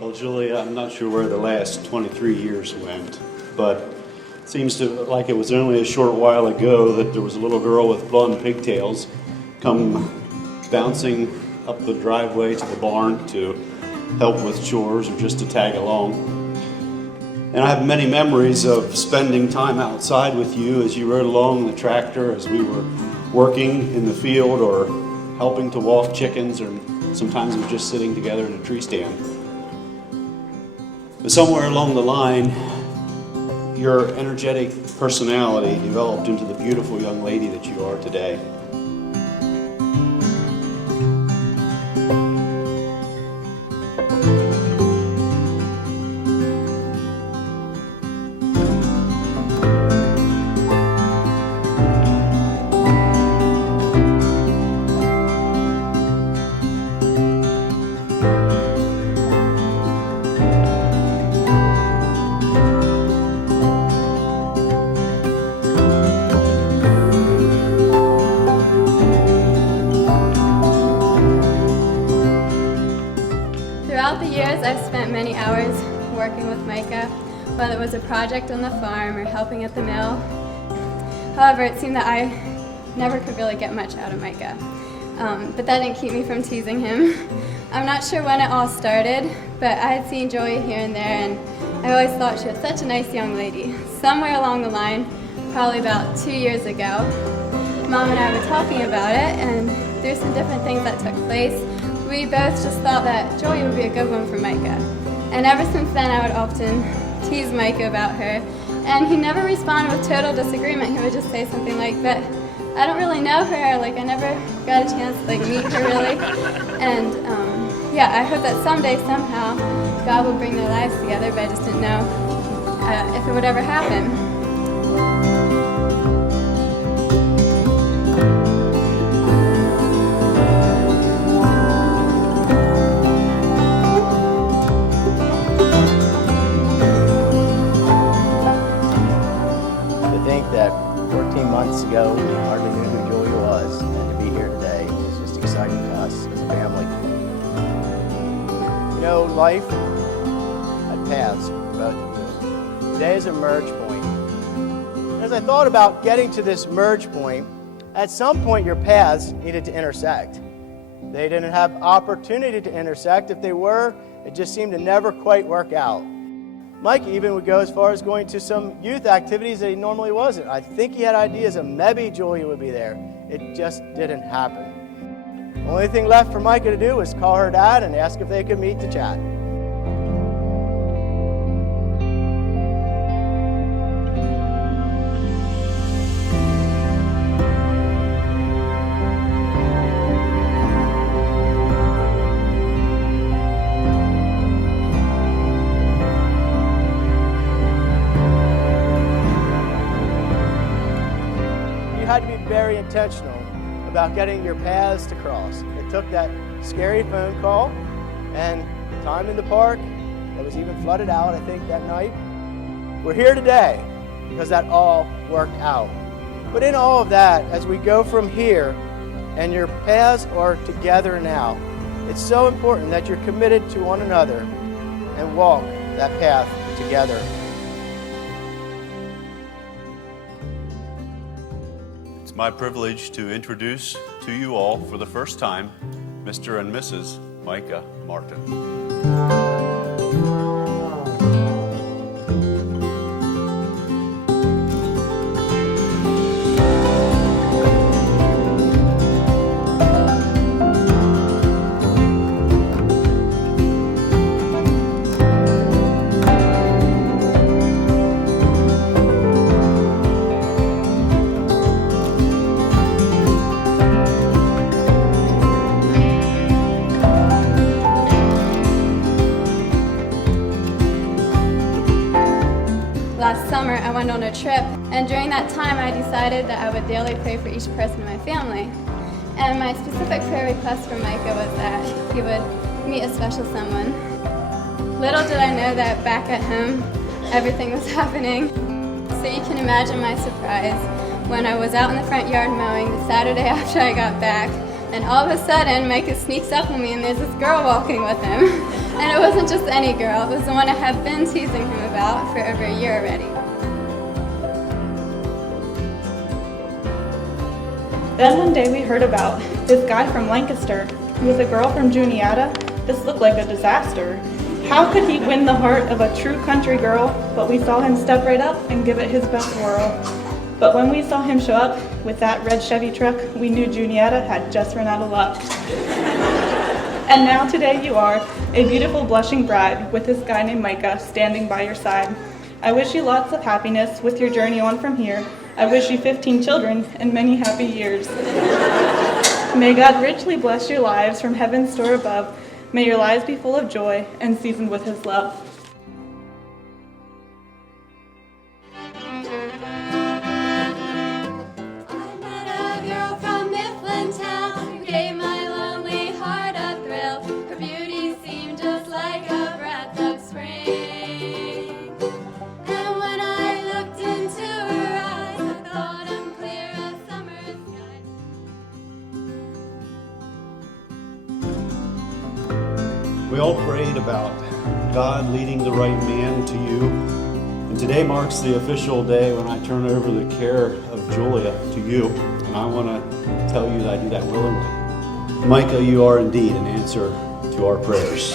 Well, Julia, I'm not sure where the last 23 years went, but it seems like it was only a short while ago that there was a little girl with blonde pigtails come bouncing up the driveway to the barn to help with chores or just to tag along. And I have many memories of spending time outside with you as you rode along the tractor, as we were working in the field or helping to walk chickens, or sometimes we were just sitting together in a tree stand. But somewhere along the line, your energetic personality developed into the beautiful young lady that you are today. Throughout the years, I've spent many hours working with Micah, whether it was a project on the farm or helping at the mill. However, it seemed that I never could really get much out of Micah. But that didn't keep me from teasing him. I'm not sure when it all started, but I had seen Julia here and there, and I always thought she was such a nice young lady. Somewhere along the line, probably about 2 years ago, Mom and I were talking about it, and through some different things that took place, we both just thought that Julia would be a good one for Micah. And ever since then, I would often tease Micah about her, and he never responded with total disagreement. He would just say something like, "But I don't really know her, like I never got a chance to meet her really." And yeah, I hope that someday, somehow, God will bring their lives together, but I just didn't know if it would ever happen. That 14 months ago, we hardly knew who Julia was, and to be here today is just exciting to us as a family. You know, life had paths for both of you. Today is a merge point. As I thought about getting to this merge point, at some point your paths needed to intersect. They didn't have opportunity to intersect. If they were, it just seemed to never quite work out. Mike even would go as far as going to some youth activities that he normally wasn't. I think he had ideas of maybe Julia would be there. It just didn't happen. The only thing left for Micah to do was call her dad and ask if they could meet to chat. Had to be very intentional about getting your paths to cross. It took that scary phone call and time in the park that was even flooded out, I think, that night. We're here today because that all worked out. But in all of that, as we go from here and your paths are together now, it's so important that you're committed to one another and walk that path together. It's my privilege to introduce to you all for the first time Mr. and Mrs. Micah Martin. Last summer, I went on a trip, and during that time, I decided that I would daily pray for each person in my family. And my specific prayer request for Micah was that he would meet a special someone. Little did I know that back at home, everything was happening. So you can imagine my surprise when I was out in the front yard mowing the Saturday after I got back, And all of a sudden, Micah sneaks up on me and there's this girl walking with him. And it wasn't just any girl, it was the one I had been teasing him about for over a year already. Then one day we heard about this guy from Lancaster with a girl from Juniata. This looked like a disaster. How could he win the heart of a true country girl? But we saw him step right up and give it his best whirl. But when we saw him show up with that red Chevy truck, we knew Juniata had just run out of luck. And now today you are a beautiful blushing bride with this guy named Micah standing by your side. I wish you lots of happiness with your journey on from here. I wish you 15 children and many happy years. May God richly bless your lives from heaven's store above. May your lives be full of joy and seasoned with his love. We all prayed about God leading the right man to you, and today marks the official day when I turn over the care of Julia to you, and I want to tell you that I do that willingly. Micah, you are indeed an answer to our prayers.